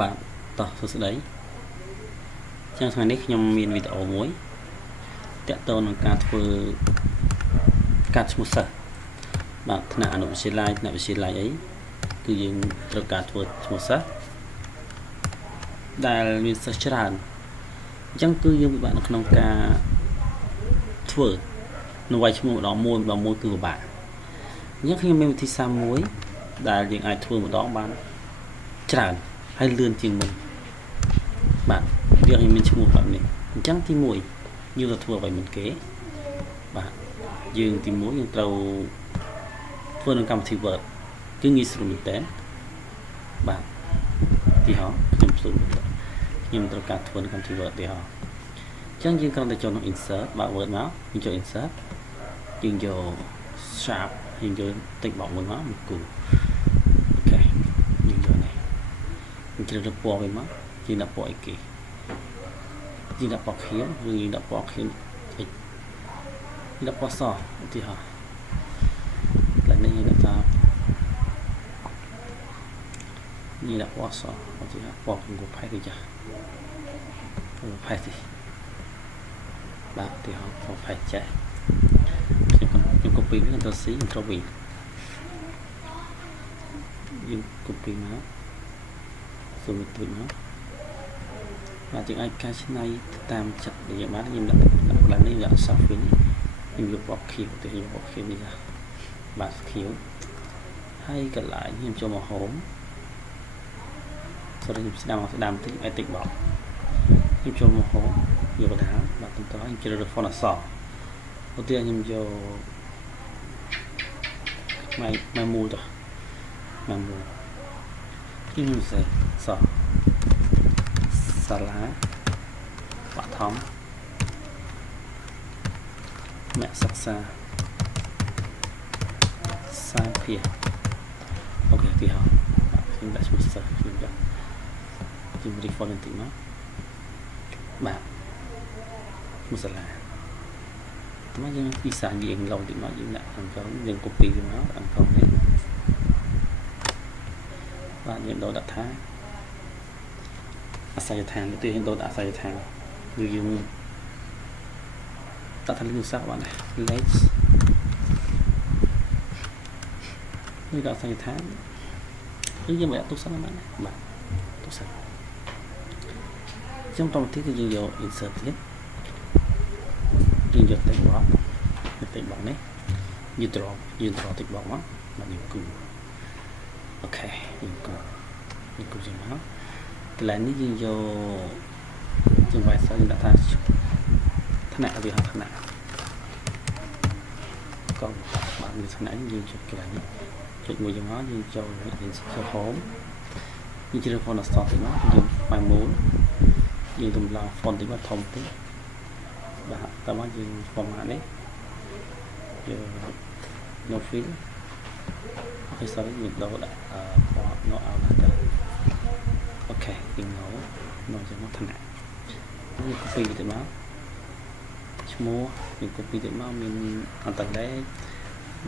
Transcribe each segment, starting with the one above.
បាទតោះសួស្តីចឹងថ្ងៃនេះខ្ញុំមានវីដេអូមួយតាក់ទងនឹងការធ្វើកាត់ឈ្មោះសិស្សបាទថ្នាក់អនុវិទ្យាល័យថ្នាក់វិទ្យាល័យអីគឺយើងត្រូវការធ្វើឈ្មោះសិស្សដែលមានសិស្សច្រើនអញ្ចឹងគឺយើងពិបាកនៅក្នុងការធ្វើនៅវាយឈ្មោះម្ដងមួយគឺពិបាកអញ្ចឹងខ្ញុំមានវិធីសាស្ត្រមួយដែលយើងអាចធ្វើម្ដងបានច្រើនហើយលឿនជាងមុនបាទវាមានឈ្មោះបែបនេះអញ្ចឹងទី1យើងទៅធ្វើអ្វីមុនគេបាទយើងទី1យើងត្រូវធ្វើនៅកម្មវិធី Word គឺងាយស្រួលមែនតើបាទទីហោខ្ញុំត្រូវការធ្វើនៅកម្មវិធី Word ទីហោអញ្ចឹងយើងគ្រាន់តែចូលក្នុង Insert បើក Word មកយើងចូល Insert យើងយក Sharp យើងយក Text box មួយមកគូអូខេយើងយកនេះយើងជ្រើសរើសពណ៌វិញមកយើងដាក់ពណ៌អីគេយើងដាក់ពណ៌ខៀវឬយើងដាក់ពណ៌ខៀវយើងដាក់ពណ៌សឧទាហរណ៍ឡើយនេះយើងដាក់ពណ៌សឧទាហរណ៍ពណ៌គូផែគឺចាស់ផែទីបាទឧទាហរណ៍ពណ៌ផែចេះខ្ញុំ copy វា Ctrl C Ctrl V យើង copy មកសូមទួចមកបាទយើងអាចកែច្នៃតាមចិត្តដែលយើងបានខ្ញុំដាក់កន្លែងនេះដាក់ software នេះខ្ញុំយកពណ៌ខៀវទៅយកពណ៌ខៀវនេះចាបាទខៀវហើយកន្លែងខ្ញុំចូលមក home សូមខ្ញុំស្ដាំបន្តិចឲ្យតិចបោកខ្ញុំចូលមក home យកកណ្ដាលបាទបន្តខ្ញុំជ្រើសរើស font អក្សរឧទាហរណ៍ខ្ញុំយកម៉ែមូលទៅម៉ែមូលខ្ញុំសេសសាលាបឋមអ្នកសិក្សាសាភាអូខេទីហោខ្ញុំដាក់ឈ្មោះសិស្សខ្ញុំដាក់ខ្ញុំ refont បន្តិចមកបាទឈ្មោះសាលាមកយើងពិសាយើងឡងតិចមកយើងដាក់អង្គយើង copy វាមកអង្គនេះបាទយើងដូរដាក់ថាអាស័យដ្ឋានទៅយើងដូរដាក់អាស័យដ្ឋានគឺយើងដាក់ថាលេខសាស្ត្របានលេខនេះដាក់អាស័យដ្ឋានគឺយើងមិនដាក់ទុកសិនបានបាទទុកសិនចឹងតទៅទៀតគឺយើងយក insert ទៀតយើងយក text box នេះយើង drop text box មកបាទយើងគូអូខេយើងគូចឹងមកកន្លែងនេះយើងយកយើងវាយសយើងដាក់ថាថ្នាក់វាហៅថ្នាក់កងបាទមានថ្នាក់យើងចុចកន្លែងនេះចុចមួយចឹងមកយើងចូល home យើងជ្រើស font អក្សរទៅមកយើងបែរមូលយើងតម្លើង font តិចមកធំតិចបាទតើមកយើង format នេះយក no fill អូខេ sorry យើងដូរដាក់ពណ៌ no out ទៅអូខេយើង no ចឹងមកថ្នាក់យើង copy ទៅមកឈ្មោះយើង copy ទៅមកមានអន្តរលេខ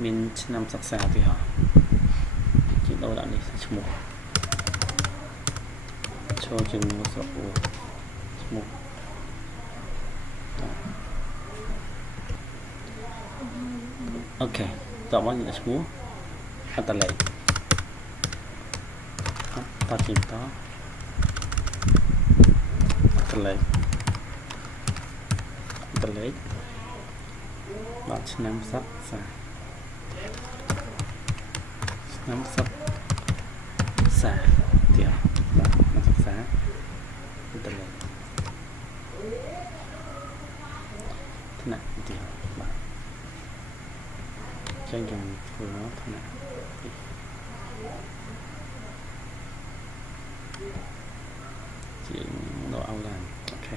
មានឆ្នាំសិក្សាទីហោយើងដូរដាក់នេះឈ្មោះចូលជាមួយស្រុកឈ្មោះអូខេតោះមកយើងដាក់ឈ្មោះអត្តលេខតោះជាបន្តអត្តលេខបាទឆ្នាំសិក្សាទៀតបាទមកសិក្សាអត្តលេខថ្នាក់ទៀតបាទចឹងយើងធ្វើមកថ្នាក់ជាដល់អោឡានអូខេ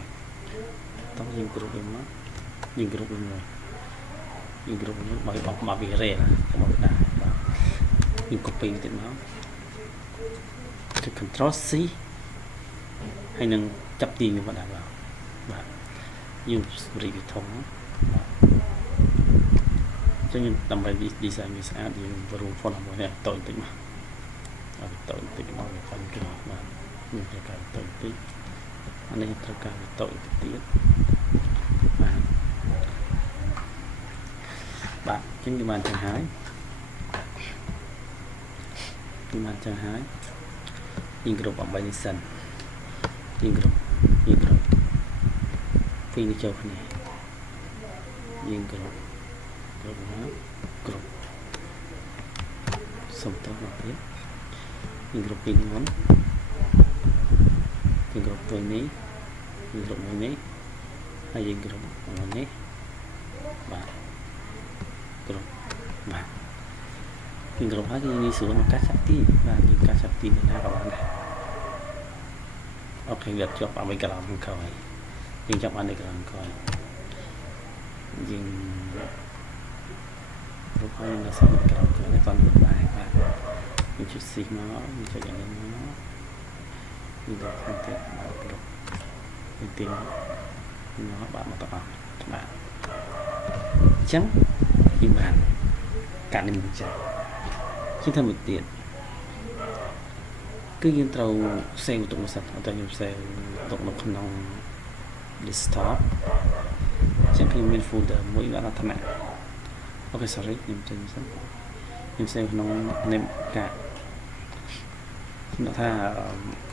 តោះយើងគ្រប់វិញមកយើងគ្រប់វិញបើបោះមកវារេណាមកដាក់បាទយើង copy ទៀតមកចុច Ctrl C ហើយនឹងចាប់ទីវាមកដាក់បាទយើងរីកធំបាទចឹងដើម្បី design វាស្អាតយើងរួម font មួយនេះតូចបន្តិចមកឲ្យតូចបន្តិចមក font គេបាទ យើងត្រូវការតូចតិចអានេះត្រូវការតូចទៀតបាទចឹងវាបានចឹងហើយយើងគ្រប់8នេះសិនយើងគ្រប់ពីរនេះចូលគ្នាយើងគ្រប់មកគ្រប់សុំតោះមកទៀតយើងគ្រប់ពីរនេះមុនយើងគ្រប់ទៅនេះយើងគ្រប់មួយនេះហើយយើងគ្រប់មួយនេះបាទគ្រប់បាទយើងគ្រប់ហើយយើងងាយស្រួលក្នុងការចាប់ទីបាទយើងការចាប់ទីនៅណាក៏បានដែរអូខេវាជាប់ឲ្យក្រោមខាងក្រោយយើងចាប់បាននៅក្រោមក្រោយយើងរូបហើយនៅសល់ក្រោមក្រោយតែបានបាទយើងជិះស៊ីមកយើងចុចអានេះមកយើងដាក់ខាងទៀតបាទគ្រប់យើងទាញមកបាទមកតអស់បាទអញ្ចឹងយើងបានកាត់នេះមកចាជាធម្មទៀតគឺយើងត្រូវ save ទុកមួយសិនអត់តែខ្ញុំ save ទុកនៅក្នុង desktop ចឹងខ្ញុំមាន folder មួយដាក់ឋានៈអូខេ sorry ខ្ញុំចេញសិនខ្ញុំ save ក្នុង name កាខ្ញុំដាក់ថា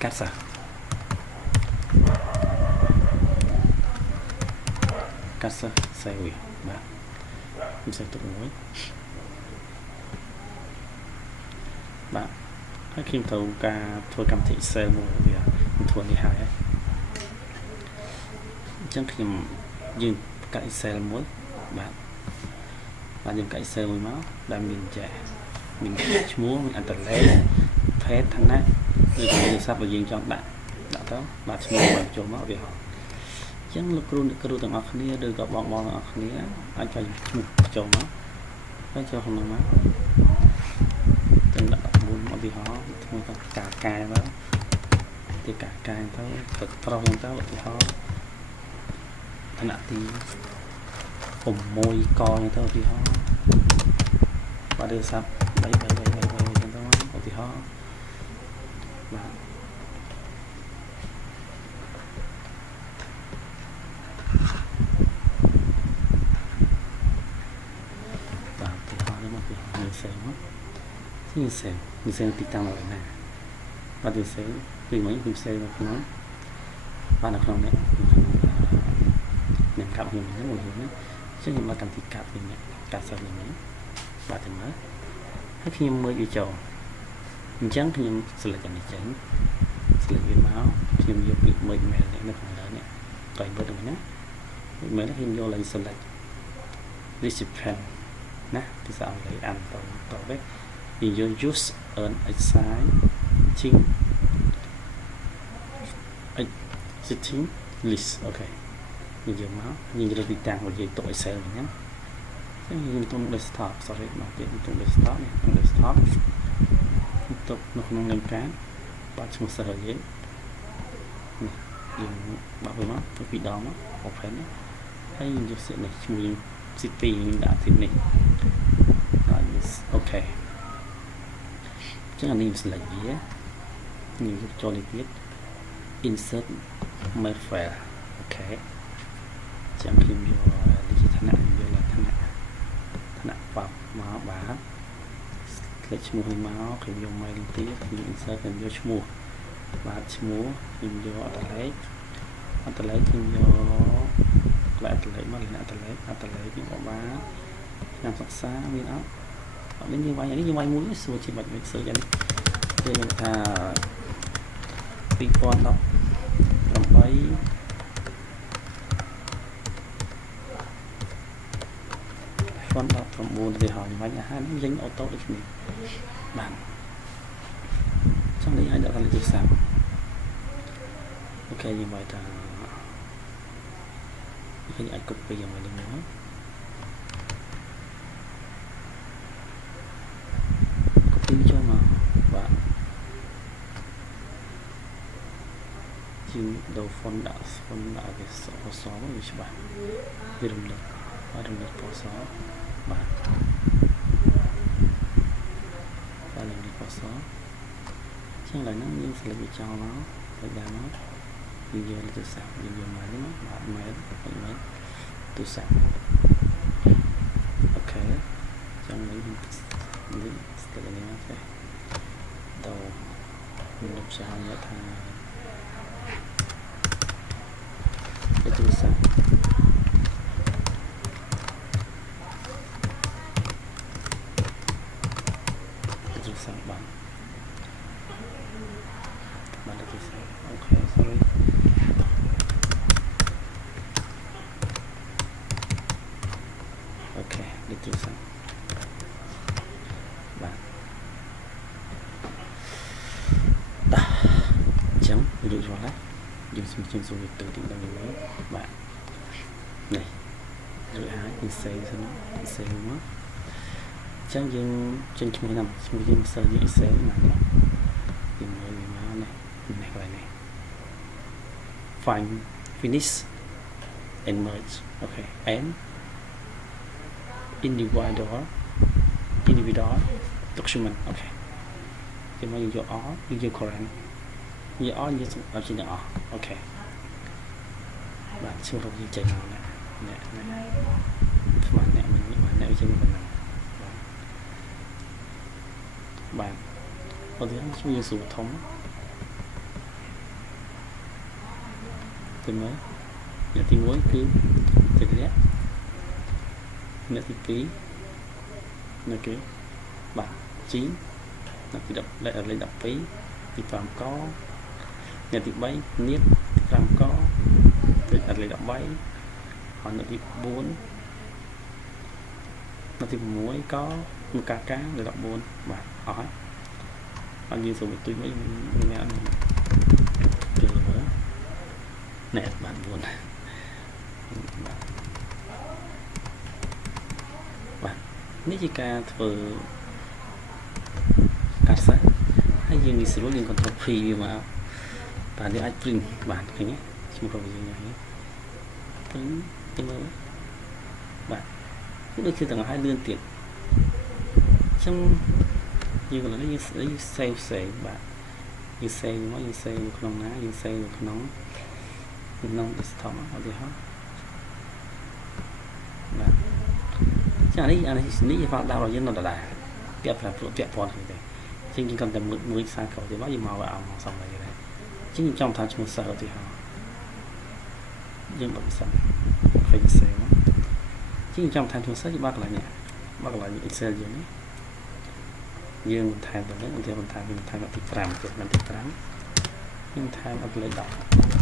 កាត់សោះsave វាបាទខ្ញុំ save ទុកមួយបាទហើយខ្ញុំត្រូវការធ្វើកម្មវិធី Excel មួយវាខ្ញុំធ្វើនេះហើយអញ្ចឹងយើងកាត់ Excel មួយបាទយើងកាត់ Excel មួយមកដែលមានមានឈ្មោះមានអត្តលេខភេទឋានៈឬទូរស័ព្ទដែលយើងចង់ដាក់ទៅបាទឈ្មោះមកចូលមកវាហោះអញ្ចឹងលោកគ្រូទាំងអស់គ្នាឬក៏បងទាំងអស់គ្នាអាចចុចឈ្មោះចូលមកហើយចូលក្នុងមកទាំងដាក់14មកវាហោះធ្វើការកែមកទីការកែទៅទឹកប្រុសហ្នឹងទៅឧទាហរណ៍ឋានៈទី6កហ្នឹងទៅឧទាហរណ៍បាទទូរស័ព្ទ3ចឹងទៅឧទាហរណ៍បាទបាទទីហោនេះមកទីនេះសេមកនេះសេទីតាំងនៅណាបាទទីសេពីមកខ្ញុំសេនៅក្នុងបាទនៅក្នុងនេះខ្ញុំកាប់ខ្ញុំហ្នឹងមួយនេះចឹងខ្ញុំមកកម្មវិធីកាប់វិញកាប់សិននេះបាទទៅមើលហើយខ្ញុំមើលវាចូលអញ្ចឹងខ្ញុំ select អានេះចេញ select វាមកខ្ញុំយកពីមើល mail នេះនៅខាងលើនេះក៏មើលទៅហ្នឹង mail នេះខ្ញុំយកឡើង select recipient ណាភាសាអង់គ្លេសអានទៅវិញយើង use an existing list អូខេយើងយកមកយើងយកទីតាំងរបស់យើងទុក Excel វិញហ្នឹងអញ្ចឹងយើងទុក desktop sorry មកទៀតទុក desktop នេះទុក desktop ទុកនៅក្នុងលេខការបាទឈ្មោះសិស្សរបស់យើងនេះយើងបាក់វាមកទៅពីរដងមក open នេះហើយយើងយកសិស្សនេះឈ្មោះយើងសិស្ស2យើងដាក់ទីនេះហើយអូខេចឹងអានេះ select វាយើងយកចូលនេះទៀត insert mail file អូខេចាំខ្ញុំយកនេះជាឋានៈយកលក្ខណៈឋានៈបបមកបាទคลิกឈ្មោះនេះមកខ្ញុំយក mail ទៀតខ្ញុំ insert ខ្ញុំយកឈ្មោះបាទឈ្មោះខ្ញុំយកអត្តលេខខ្ញុំយកកន្លែងអត្តលេខមកលេខអត្តលេខខ្ញុំបបាឆ្នាំសិក្សាមានអត់មានយើងវាយនេះយើងវាយមួយសួរជាបាច់វិញសើចអានេះគេមានថា2018 19ទៅហើយវិញអាហារនេះយើងអូតូដូចនេះបានចង់នេះឲ្យដាក់លេខទូរស័ព្ទអូខេយើងវាយថាគេអាច copy យ៉ាងម៉េចនេះមកចូលមកបាទជាងដូ font ដាក់វាសវាច្បាស់វារំលឹកបាទរំលឹកពណ៌សបាទរំលឹកពណ៌សចឹងឡើយហ្នឹងយើង select វាចោលមក Like that nó dương dương là từ sạc dương dương máy nó bạn máy từ sạc ok trong mấy cái này nó sẽ đầu mình đọc sao nữa thà cái từ sạc cái từ sạc bạn bạn đã từ sạc ok sorry ok đi từ sạc bạn chấm được rồi đấy dùng dùng từ tiếng đồng nữa bạn này rồi hái mình xây cho nó xây nó chẳng dừng trên chúng nằm chúng dừng sơ dễ xây mà này tìm người máu này này vậy này find finish and merge okay and individual document okay thì mình dùng ó dùng current như ó như ở trên đó ok bạn chưa được gì chạy nào nè mà nè mình nè trên mình nào bạn có thứ chúng như số thống từ mới nhà thì mới cứ từ đấy nhà thì ký là cái bạn 9 là thì đập lại ở lên đập phí thì phạm có nhà thì bay niết làm có đặt lấy đập bay còn là thì 4 nó thì muối có một cá để đập 4 và hỏi bao nhiêu số tôi mới nghe nữa nè bạn buồn bạn nếu chỉ ca thử cắt sát hay gì mình sử dụng còn thật free mà bạn đi print bạn cái nhé chúng tôi gì nhỉ tính mới bạn cũng được khi tầng 2 lương tiền trong như là lấy sale sale bạn như sale nó như sale được nóng ná như sale được nóng desktop ở đây hết bạn chẳng đấy anh ấy nghĩ vào đào rồi dân nó là đẹp là đẹp phòn thế chính cần tầm 10 xa cầu thì bao nhiêu màu vào xong rồi đấy chính trong tháng chúng sợ thì họ nhưng bật sẵn phải xem chính trong tháng chúng sợ thì bác lại nhỉ bác lại những Excel gì đấy dương thay vào đấy mình thay vào thì làm việc mình thì lắm nhưng thay vào lấy đọc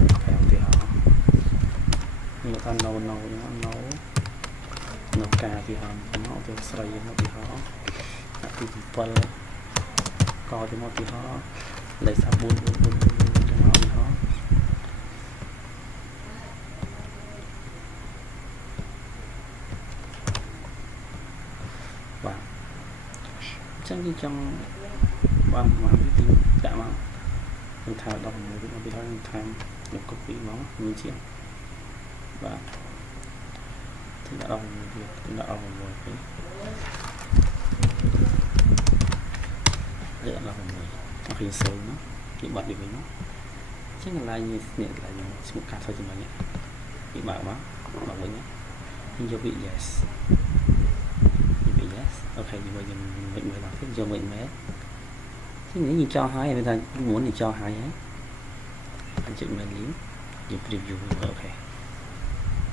phải thì họ nhưng mà ta nấu cà thì họ nó thì xoay nó thì họ thì phân co thì nó thì họ lấy sao buồn cho nó thì họ và chắc như trong ban mà cái tiếng đã mà mình thả đồng người cũng bị hơi tham một cục bị máu như chiếc và thì đã đồng việc đã đồng rồi cái để là người khi sâu nó bị bật đi với nó chắc là like như này là một card thôi chúng ta nhé bị bảo với nhé nhưng do bị yes ok như vậy mình làm tiếp cho mình mé chứ nếu như cho hai người ta muốn thì cho hai ấy anh chị mình liếm dùng review ok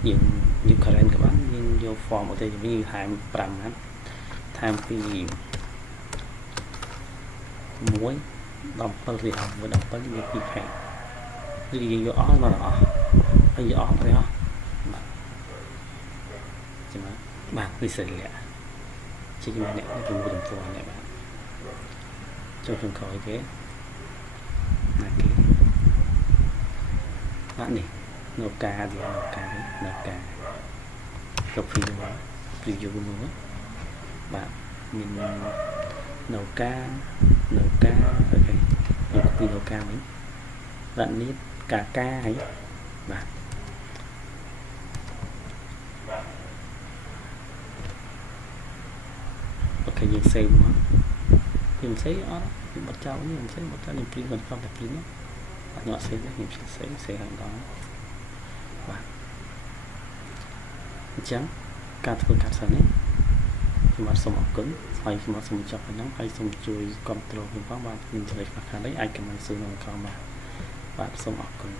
những current các bạn nhưng vô form ở đây như time pram á time vì muối đồng phân thì học và đồng phân như khi phải thì vô ó mà đó hay vô ó thấy không chứ mà bạn đi xử lẽ chỉ cái này nó dùng đồng phù này bạn cho phần khỏi cái là cái bạn này nấu cà thì nấu cà cà phê đó review của nó bạn mình nấu ca ok nấu ca ấy bạn biết cả ca ấy bạn ok nhìn xem nó nhìn thấy nó bật trao như mình thấy bật trao nhìn print còn không đặt print អត់សេខ្ញុំសេខាងដល់បាទអញ្ចឹងការធ្វើកាត់សិននេះខ្ញុំអត់សូមអរគុណហើយខ្ញុំអត់សូមចប់ប៉ុណ្ណឹងហើយសូមជួយគ្រប់គ្រងខ្ញុំផងបាទខ្ញុំឆ្លៃខ្លះខាងនេះអាចកំណត់សួរនៅក្នុងបាទសូមអរគុណ